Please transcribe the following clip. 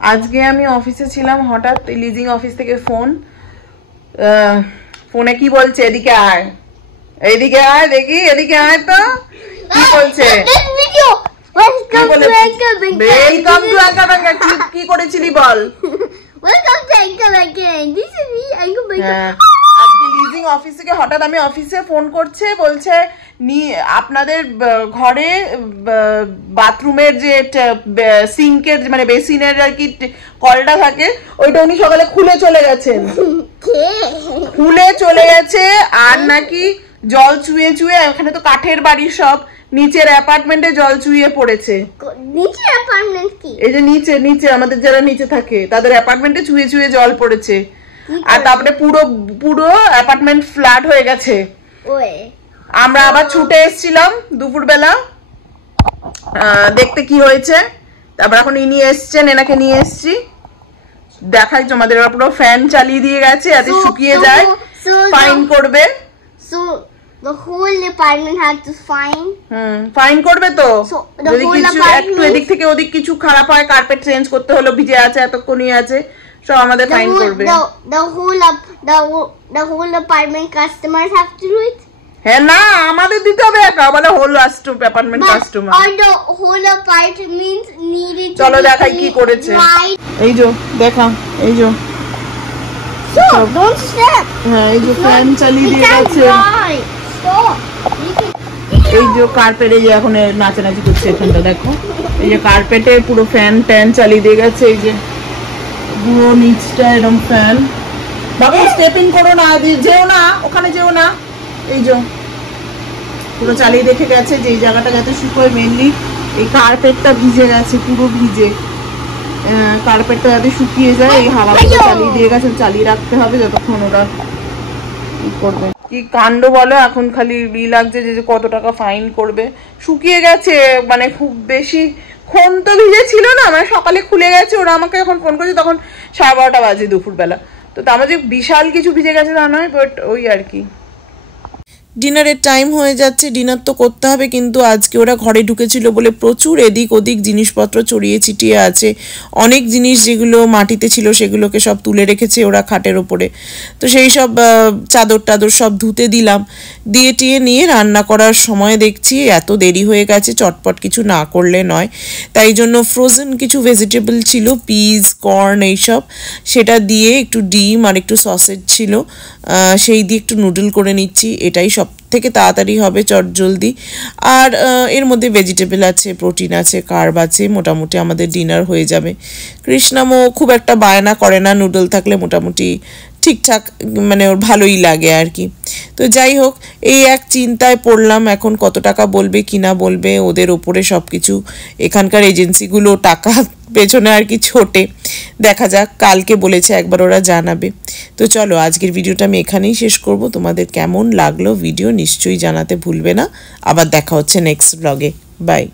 আজকে আমি অফিসে ছিলাম, হঠাৎ লিজিং অফিস থেকে ফোনে কি বলছে, এদিকে আয় দেখি, এদিকে আয় তো কি বলছে, ওয়েলকাম টু অ্যাঙ্কার ব্যাঙ্কার। কি করেছিলি বল? Welcome to Anchor again. This is me, Anchor Banker. আজকে লিজিং অফিস থেকে হঠাৎ আমি অফিসে ফোন করছে, বলছে আপনাদের ঘরে বাথরুমের যে সিঙ্কের মানে বেসিনের আর কি কলটা থাকে, ওইটা উনি সকালে খুলে চলে গেছেন। আর নাকি জল চুয়ে চুয়ে, ওখানে তো কাঠের বাড়ি, সব নিচের অ্যাপার্টমেন্টে জল চুইয়ে পড়েছে। নিচে অ্যাপার্টমেন্ট কি? এই যে নিচে আমাদের যারা নিচে থাকে তাদের অ্যাপার্টমেন্টে চুয়ে চুয়ে জল পড়েছে, আর তারপরে পুরো অ্যাপার্টমেন্ট ফ্ল্যাট হয়ে গেছে। আমরা আবার ছুটে এসেছিলাম দুপুরবেলা দেখতে কি হয়েছে। তারপর এখন ইনি এসছেন, এনাকে নিয়ে এসছি, দেখাই তোমাদের। ওরা পুরো ফ্যান চালিয়ে দিয়ে গেছে, এতে শুকিয়ে যায়, ফাইন করবে। The whole department had to fine. Fine করবে তো, যদি কিছু একটু এদিক থেকে ওদিক কিছু খারাপ হয়, কার্পেট চেঞ্জ করতে হলো, ভিজে আছে এতক্ষণই আছে, সব আমাদের ফাইন করবে। The whole apartment customers have to do it. হ্যাঁ, না আমাদের দিতে হবে একা, বলে whole apartment customer. Or the whole apartment needed. চলো দেখাই কি করেছে। এই যে দেখা, এই যে don't step. হ্যাঁ, এই যে ফ্যান চালিয়ে দিয়ে গেছে। এই যে কার্পেটে যে এখন নাচানাচি করছে এখানটা, দেখো এই যে কার্পেটে পুরো ফ্যান চালিয়ে দিয়ে গেছে। এই যে পুরো নিচটা এরকম ফ্যান। বাবু স্টেপিং করো না, যেও না ওখানে, যেও না। এই যে পুরো চালিয়ে দেখে গেছে যে এই জায়গাটা যাতে শুকোয়। মেনলি এই কার্পেটটা ভিজে গেছে, পুরো ভিজে, কার্পেটটা যাতে শুকিয়ে যায় এই হাওয়াটা চালিয়ে দিয়ে গেছে। চালিয়ে রাখতে হবে যতক্ষণ ওরা কি করবে। কি কাণ্ড বলো, এখন খালি লাগছে যে কত টাকা ফাইন করবে। শুকিয়ে গেছে, মানে খুব বেশি ক্ষণ তো ভিজে ছিল না, মানে সকালে খুলে গেছে। ওরা আমাকে এখন ফোন করেছে তখন 12:30 বাজে দুপুরবেলা। তো আমার যে বিশাল কিছু ভিজে গেছে তা নয়, বাট ওই আর কি। ডিনারের টাইম হয়ে যাচ্ছে, ডিনার তো করতে হবে, কিন্তু আজকে ওরা ঘরে ঢুকেছিল বলে প্রচুর এদিক ওদিক জিনিসপত্র ছড়িয়ে ছিটিয়ে আছে। অনেক জিনিস যেগুলো মাটিতে ছিল সেগুলোকে সব তুলে রেখেছে ওরা খাটের ওপরে। তো সেই সব চাদর সব ধুতে দিলাম, দিয়ে টিয়ে নিয়ে রান্না করার সময় দেখছি এত দেরি হয়ে গেছে, চটপট কিছু না করলে নয়। তাই জন্য ফ্রোজেন কিছু ভেজিটেবল ছিল, পিস, কর্ন, এইসব, সেটা দিয়ে একটু ডিম আর একটু সসেজ ছিল, সেই দিয়ে একটু নুডল করে নিচ্ছি। এটাই সব থেকে তাড়াতাড়ি হবে, চটজলদি। আর এর মধ্যে ভেজিটেবল আছে, প্রোটিন আছে, কার্ব আছে, মোটামুটি আমাদের ডিনার হয়ে যাবে। কৃষ্ণামও খুব একটা বায়না করে না, নুডল থাকলে মোটামুটি ঠিকঠাক, মানে ওর ভালোই লাগে আর কি। তো যাই হোক, এই এক চিন্তায় পড়লাম এখন কত টাকা বলবে কি না বলবে, ওদের ওপরে সব কিছু। এখানকার এজেন্সিগুলো টাকা পেছনে আর কি ছোটে, দেখা যাক, কালকে বলেছে একবার ওরা জানাবে। তো চলো আজকের ভিডিওটা আমি এখানেই শেষ করব। তোমাদের কেমন লাগলো ভিডিও নিশ্চয়ই জানাতে ভুলবে না। আবার দেখা হচ্ছে নেক্সট ব্লগে। বাই।